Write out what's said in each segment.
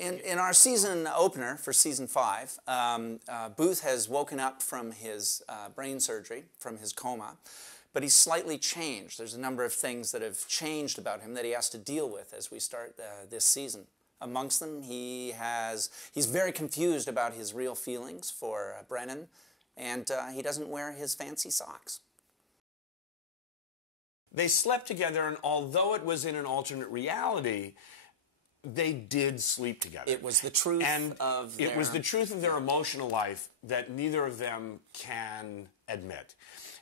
In our season opener for season 5, Booth has woken up from his brain surgery, from his coma, but he's slightly changed. There's a number of things that have changed about him that he has to deal with as we start this season. Amongst them, he's very confused about his real feelings for Brennan, and he doesn't wear his fancy socks. They slept together, and although it was in an alternate reality, they did sleep together. It was the truth of their... It was the truth of their emotional life that neither of them can admit.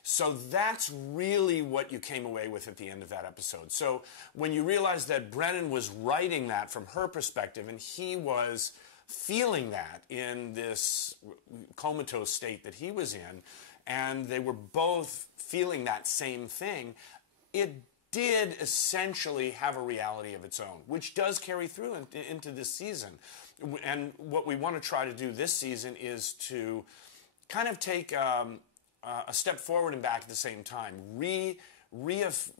So that's really what you came away with at the end of that episode. So when you realize that Brennan was writing that from her perspective, and he was feeling that in this comatose state that he was in, and they were both feeling that same thing, it did essentially have a reality of its own, which does carry through into this season. And what we want to try to do this season is to kind of take a step forward and back at the same time, reaffirm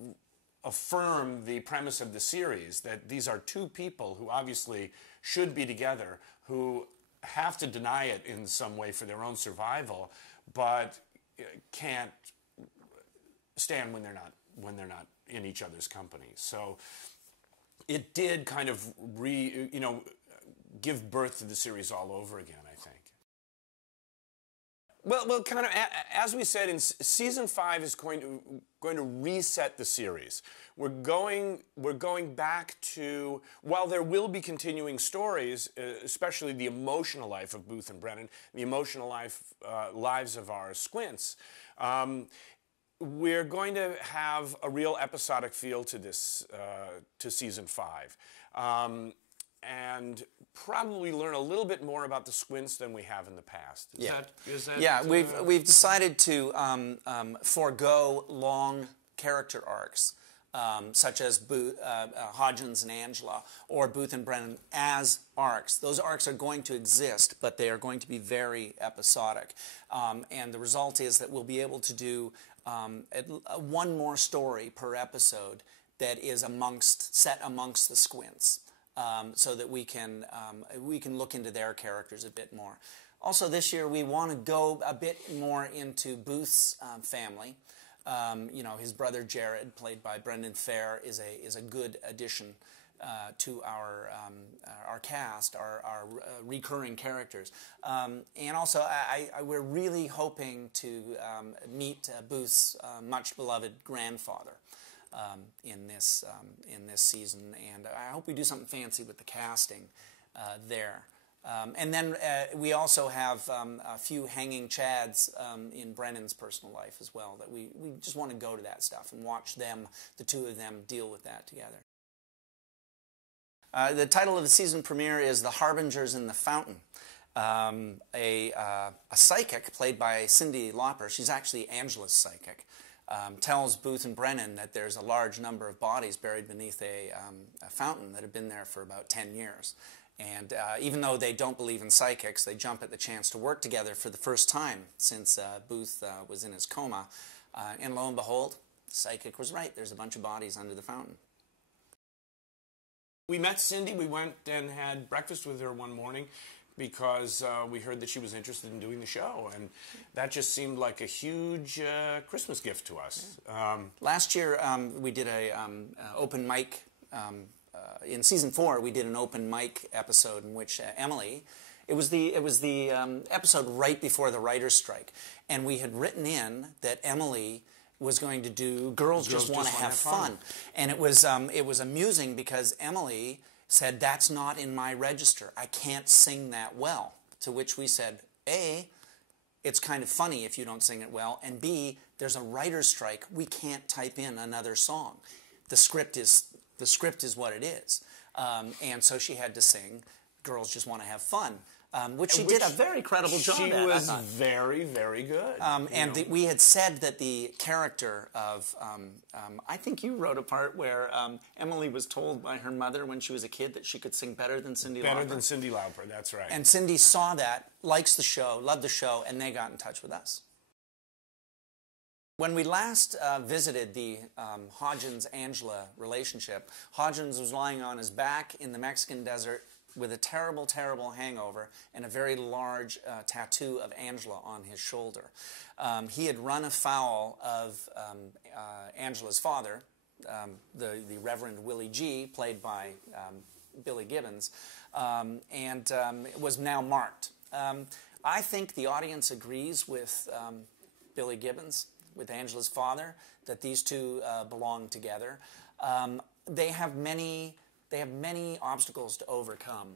the premise of the series, that these are two people who obviously should be together, who have to deny it in some way for their own survival, but can't stand when they're not in each other's company. So it did kind of give birth to the series all over again, I think. Well, kind of as we said, in season 5 is going to reset the series. We're going back to, while there will be continuing stories, especially the emotional life of Booth and Brennan, the emotional lives of our squints. We're going to have a real episodic feel to this, to season 5, and probably learn a little bit more about the squints than we have in the past. Is that yeah, we've decided to forego long character arcs, such as Hodgins and Angela, or Booth and Brennan as arcs. Those arcs are going to exist, but they are going to be very episodic. And the result is that we'll be able to do one more story per episode that is set amongst the squints, so that we can look into their characters a bit more. Also, this year we want to go a bit more into Booth's family. You know, his brother Jared, played by Brendan Fair, is a good addition to our cast, our recurring characters, and also we're really hoping to meet Booth's much beloved grandfather in this season, and I hope we do something fancy with the casting there. And then we also have a few hanging chads in Brennan's personal life as well, that we just want to go to that stuff and watch them, the two of them, deal with that together. The title of the season premiere is The Harbingers in the Fountain. A psychic played by Cyndi Lauper, she's actually Angela's psychic, tells Booth and Brennan that there's a large number of bodies buried beneath a fountain that have been there for about 10 years. And even though they don't believe in psychics, they jump at the chance to work together for the first time since Booth was in his coma. And lo and behold, the psychic was right. There's a bunch of bodies under the fountain. We met Cyndi. We went and had breakfast with her one morning because we heard that she was interested in doing the show. And that just seemed like a huge Christmas gift to us. Last year, we did an open mic. In season 4, we did an open mic episode in which Emily, it was the episode right before the writer's strike, and we had written in that Emily was going to do Girls Just Want to Have Fun. And it was amusing because Emily said, that's not in my register. I can't sing that well. To which we said, A, it's kind of funny if you don't sing it well, and B, there's a writer's strike. We can't type in another song. The script is what it is. And so she had to sing Girls Just Want to Have Fun, which she did a very credible job at. She was very, very good. And we had said that the character of, I think you wrote a part where Emily was told by her mother when she was a kid that she could sing better than Cyndi Lauper. Better than Cyndi Lauper, that's right. And Cyndi saw that, likes the show, loved the show, and they got in touch with us. When we last visited the Hodgins-Angela relationship, Hodgins was lying on his back in the Mexican desert, with a terrible, terrible hangover and a very large tattoo of Angela on his shoulder. He had run afoul of Angela's father, the Reverend Willie G., played by Billy Gibbons, and was now marked. I think the audience agrees with Billy Gibbons, with Angela's father, that these two belong together. They have many obstacles to overcome.